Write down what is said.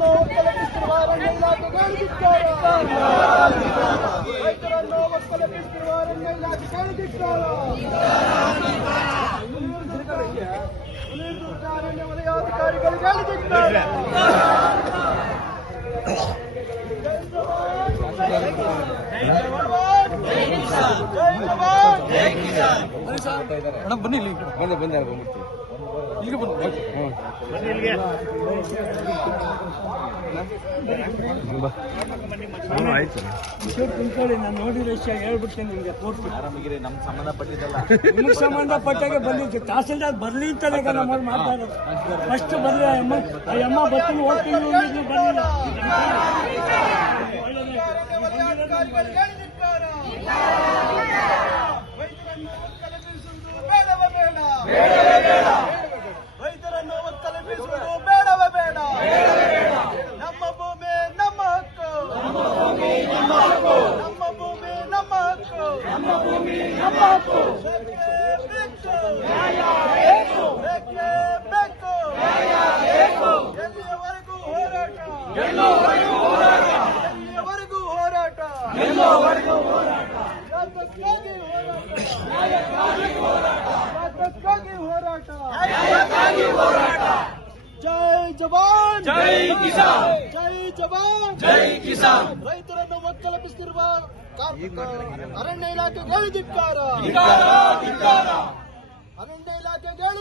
ರೈತರನ್ನು ಒಕ್ಕಲೆಬ್ಬಿಸುತ್ತಿರುವ ಅರಣ್ಯ ಇಲಾಖೆಗಳು ಧಿಕ್ಕಾರ. ರೈತರನ್ನು ಒಕ್ಕಲೆಬ್ಬಿಸುತ್ತಿರುವ ಅರಣ್ಯ ಇಲಾಖೆಗಳು ಧಿಕ್ಕಾರ. ಹುಲಿದುರ್ಗ ಅರಣ್ಯ ವಲಯಾಧಿಕಾರಿಗಳಿಗೆ ಧಿಕ್ಕಾರ. ಬನ್ನಿ ಇಲ್ಲಿ ಬಂದೆ ಇಲ್ಲಿಗೆ ಆಯ್ತು ಕುಂತ್ಕೊಳ್ಳಿ. ನಾನು ನೋಡಿದ ವಿಷಯ ಹೇಳ್ಬಿಡ್ತೇನೆ ನಿಮಗೆ ಪೂರ್ತಿ. ನಮ್ಗೆ ಸಂಬಂಧಪಟ್ಟಿದ್ದಲ್ಲ, ನಿಮ್ಗೆ ಸಂಬಂಧಪಟ್ಟಾಗೆ ಬಂದಿದ್ದು ತಹಸೀಲ್ದಾರ್ ಬರ್ಲಿ ಅಂತಲೇ ನಮ್ಮವ್ರು ಮಾತಾಡೋದು. ಫಸ್ಟ್ ಬರ್ಲಿ ಅಮ್ಮ ಬರ್ತೀನಿ ಹೋಗ್ತೀನಿ ಬರಲಿಲ್ಲ. ರೈತರನ್ನು ಒಕ್ಕಲೆಬ್ಬಿಸುವುದು ಬೇಡವೇ ಬೇಡ. ನಮ್ಮ ಭೂಮಿ ನಮ್ಮ ಹಕ್ಕು, ನಮ್ಮ ಭೂಮಿ ನಮ್ಮ ಹಕ್ಕು. ಬೇಕೇ ಬೇಕು. ಎಲ್ಲಿಯವರೆಗೂ ಹೋರಾಟ. ಯಾತಕ್ಕಾಗಿ ಹೋರಾಟ. ಜೈ ಜವಾನ್ ಜೈ ಕಿಸಾನ್. ಜೈ ಜವಾನ್ ಜೈ ಕಿಸಾನ್. ರೈತರನ್ನು ಒಕ್ಕಲೆಬ್ಬಿಸುತ್ತಿರುವ ಅರಣ್ಯ ಇಲಾಖೆಗಳು ಧಿಕ್ಕಾರ. ಅರಣ್ಯ ಇಲಾಖೆಗಳು